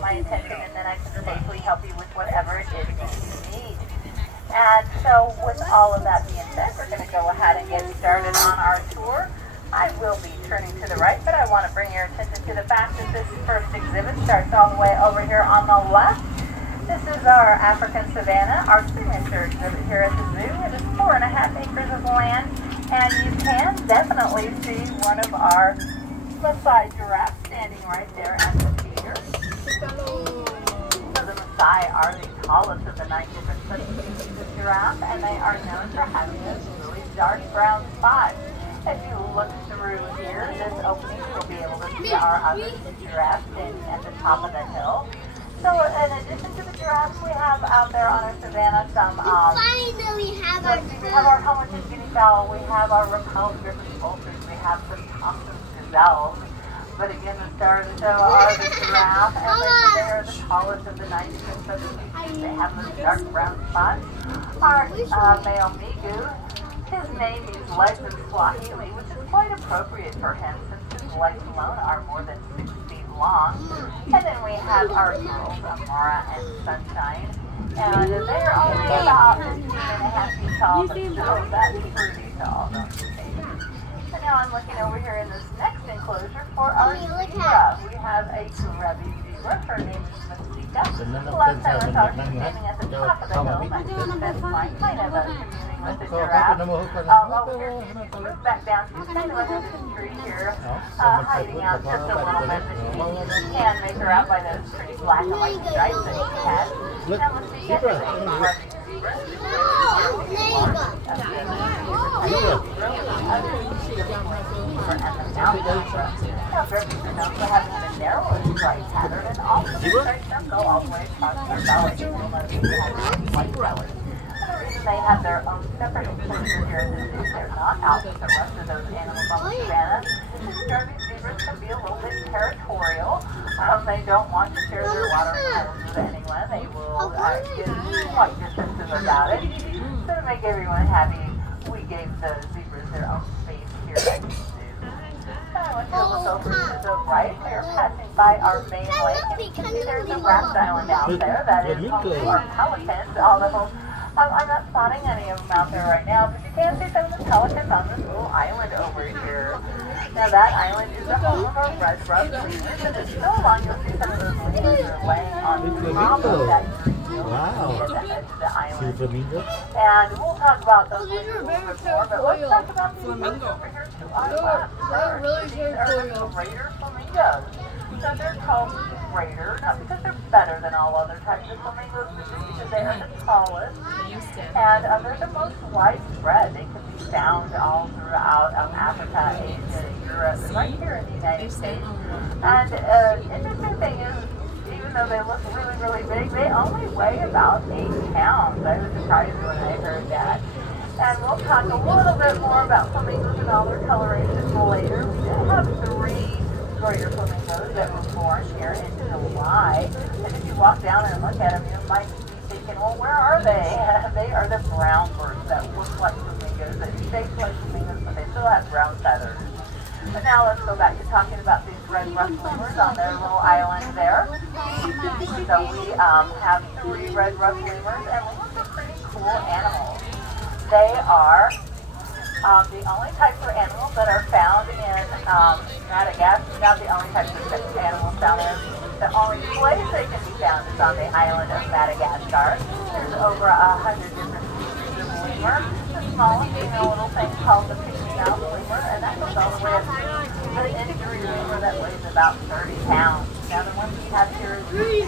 my attention, and then I can safely help you with whatever it is that you need. And so with all of that being said, we're going to go ahead and get started on our tour. I will be turning to the right, but I want to bring your attention to the fact that this first exhibit starts all the way over here on the left. This is our African savanna, our signature exhibit here at the zoo. It is 4.5 acres of land, and you can definitely see one of our Maasai giraffes standing right there at the pier. So the Maasai are the tallest of the 9 different species of giraffe, and they are known for having those really dark brown spots. As you look through here, this opening, you'll be able to see our other giraffe standing at the top of the hill. So in addition to the giraffes, we have out there on our savanna some, we have our Homerton guinea fowl, we have our repelled griffin vultures, we have some Thompson's gazelles. But again, the star of the show are the giraffe, and they are the tallest of the 9 different species. They have those dark brown spots. Our male migu, his name means legs in Swahili, which is quite appropriate for him since his legs alone are more than 6 feet long. And then we have our girls, Amara and Sunshine, and they are only about 15.5 feet tall, but still that's pretty tall, don't you think? So now I'm looking over here in this next enclosure for our zebra. We have a grubby zebra. Her name is Masika. Last time I saw her standing at the top of the hill, and she spent line kind of communing with the giraffe. Over here, she's moved back down. She's kind of under this tree here, hiding out just a little bit, but you can make her out by those pretty black and white stripes that she has. Now Masika is a grubby zebra. Now, grubbies are known for having a narrow stripe pattern, and also the stripes don't go all the way across their belly. You'll notice they have a white belly. The reason they have their own separate enclosure here in the zoo, they're not out with the rest of those animals on the savannah. Grubby zebras can be a little bit territorial. They don't want to share their water titles with anyone. They will get quite defensive about it. So to make everyone happy, we gave the zebras their own space here at the zoo. Let's go over to the right. We are passing by our main lake, and you can see there's a raft island out there. That is home to our pelicans. Although I'm not spotting any of them out there right now, but you can see some of the pelicans on this little island over here. Now that island is the home of our red ruffed lemurs, and it's so long you'll see some of those lemurs are laying on top of that tree. Wow. At the edge of the island. And we'll talk about those lemurs a little bit more, but let's talk about these birds over here to our left. These are the greater flamingos. So they're called greater, not because they're better than all other types of flamingos, but just because they are the tallest. And they're the most widespread. They can be found all throughout Africa, Asia, Europe, and right here in the United States. And interesting thing is, even though they look really, really big, they only weigh about 8 pounds. I was surprised when I heard that. And we'll talk a little bit more about flamingos and all their colorations later. We do have 3 greater flamingos that were born here in July. And if you walk down and look at them, you might be thinking, well, where are they? They are the brown birds that look like flamingos, that shape like flamingos, but they still have brown feathers. But now let's go back to talking about these red ruffed lemurs on their little island there. So we have 3 red ruffed lemurs, and lemurs are pretty cool animals. They are the only types of animals that are found in Madagascar. Not the only types of animals found there. The only place they can be found is on the island of Madagascar. There's over 100 different species of lemur. The smallest being a little thing called the pinikestomulus lemur, and that goes all the way up to the injury lemur that weighs about 30 pounds. Now the ones we have here is they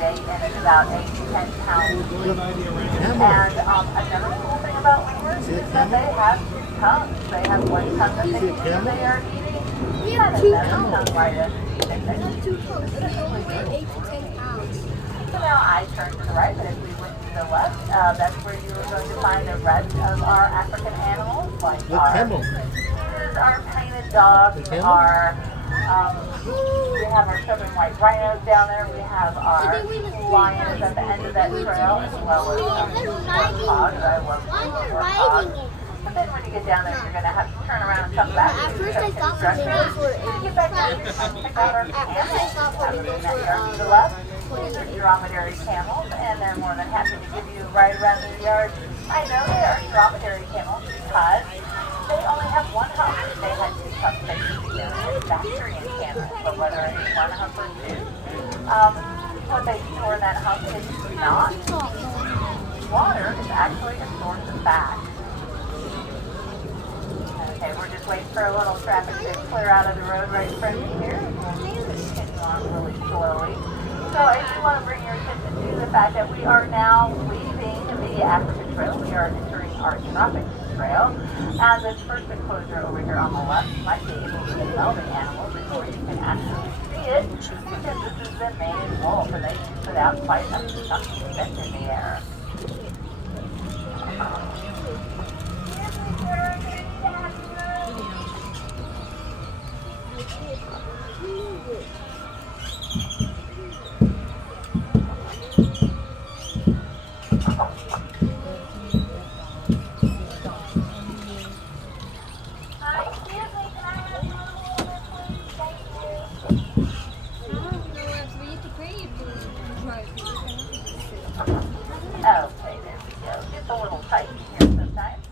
weigh in at about 8 to 10 pounds. And another cool thing about lemurs is that they have 2 tongues. They have one tongue that they use when they are eating, and another tongue right underneath it. They have 2 tongues. They weigh 8 to 10 pounds. So now I turn to the right, but if we went to the left, that's where you are going to find the rest of our African animals, like our painted dogs, we have our southern white rhinos down there, we have our lions at the end of that trail, as well as warthogs. I love warthogs. But then when you get down there, you're going to have to turn around and come back. At first I thought flamingos were Get back down here, check out our camels. To the left, these are dromedary camels, and they're more than happy to give you a ride around the yard. I know they are dromedary camels because they only have one hump. They had two humps. They used to go to Bactrian camels, but whether it's one hump or two, what they store in that hump is not water. It's actually a source of fat. Okay, we're just waiting for a little traffic to clear out of the road right in front of you here. We'll continue on really slowly. So I do want to bring your attention to the fact that we are now leaving the African Trail. We are entering our tropic trail. And this first enclosure over here on the left, you might be able to smell the animal before you can actually see it, because this is the main wolf, and they put out quite a chunky scent in the air. Okay, there we go. It's a little tight here sometimes.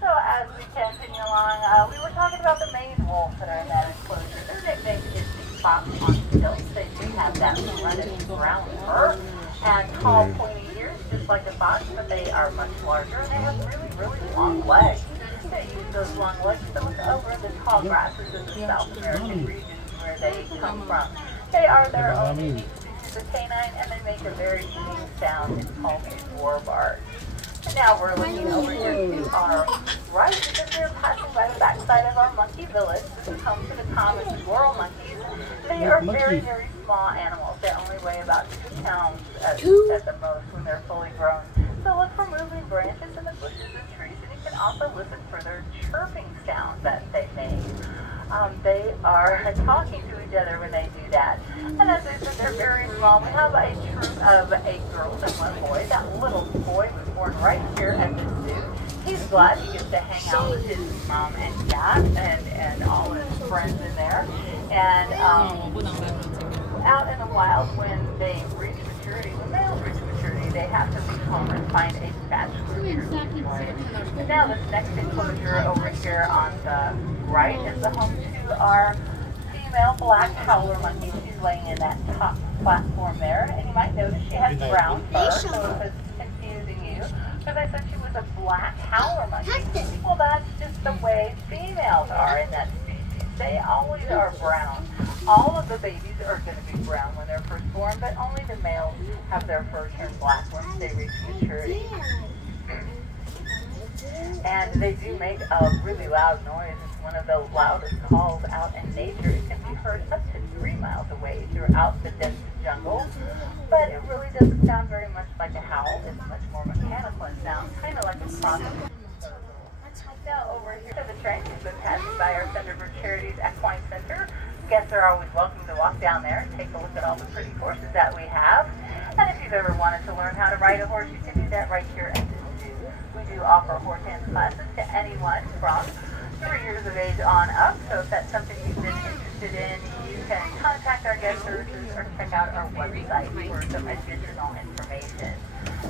So as we continue along, we were talking about the main wolves that are in that enclosure. Their nickname is the fox on stilts. They do have that reddish brown fur and tall, pointy ears, just like a fox, but they are much larger and they have really, really long legs. They use those long legs to look over the tall grasses in the South American regions where they come from. They are their own unique species of canine, and they make a very unique sound. It's called a war bark. And now we're looking over here to our right, because we're passing by the backside of our monkey village. This is home to the common squirrel monkeys. They are very, very small animals. They only weigh about 2 pounds at the most when they're fully grown. So look for moving branches in the bushes and trees, and you can also listen for their chirping sounds that they make. They are talking to each other when they do that. And as I said, they're very small. We have a troop of 8 girls and 1 boy. That little boy was born right here at the zoo. He's glad he gets to hang out with his mom and dad and all his friends in there. And out in the wild, when they reach maturity, when males reach maturity, they have to leave home and find a bachelor here. And now this next enclosure over here on the right is the home to our female black howler monkey. She's laying in that top platform there, and you might notice she has brown fur, so if it's confusing you, because I said she was a black howler monkey. Well, that's just the way females are in that species. They always are brown. All of the babies are going to be brown when they're first born, but only the males have their fur turn black once they reach maturity. And they do make a really loud noise. It's one of the loudest calls out in nature. It can be heard up to 3 miles away throughout the dense jungle. But it really doesn't sound very much like a howl. It's much more mechanical in sound, kind of like a process. Now over here to the train, we've been passing by our Thunderbird Charities Equine Center. Guests are always welcome to walk down there and take a look at all the pretty horses that we have. And if you've ever wanted to learn how to ride a horse, you can do that right here at the zoo. We do offer horse hand classes to anyone from 3 years of age on up. So if that's something you've been interested in, you can contact our guest services or check out our website for some additional information.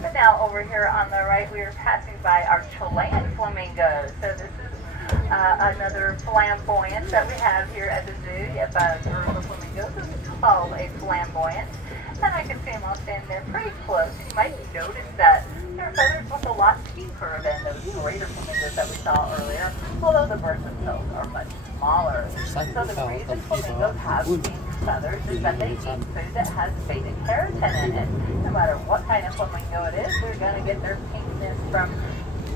But now over here on the right, we are passing by our Chilean flamingos. So this is another flamboyant that we have here at the zoo. You have a group of flamingos. This is called a flamboyant. And I can see them all standing there pretty close. You might notice that their feathers look a lot pinker than those greater flamingos that we saw earlier, although the birds themselves are much smaller. So the reason flamingos have pink feathers is that they eat food that has beta carotene in it. No matter what kind of flamingo it is, they're going to get their pinkness from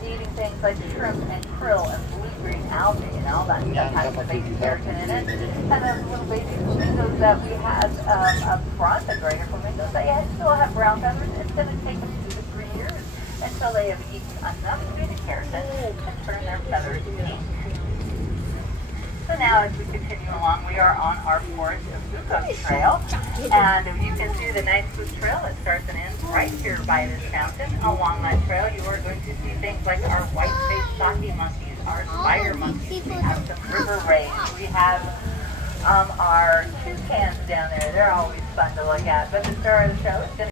eating things like shrimp and krill and blue-green algae and all that stuff has the beta carotene in it. And those little baby flamingos that we had up front, the greater flamingos, they still have brown feathers. It's going to take them 2 to 3 years until they have eaten enough beta carotene to turn their feathers pink. So now as we continue along, we are on our Forest of Glucose Trail. And you can see the nice food trail that starts and ends right here by this fountain. Along that trail, you are going to see things like our white-faced saki monkeys, our spider monkeys. We have some river rays. We have our toucans down there. They're always fun to look at. But the star of the show is going to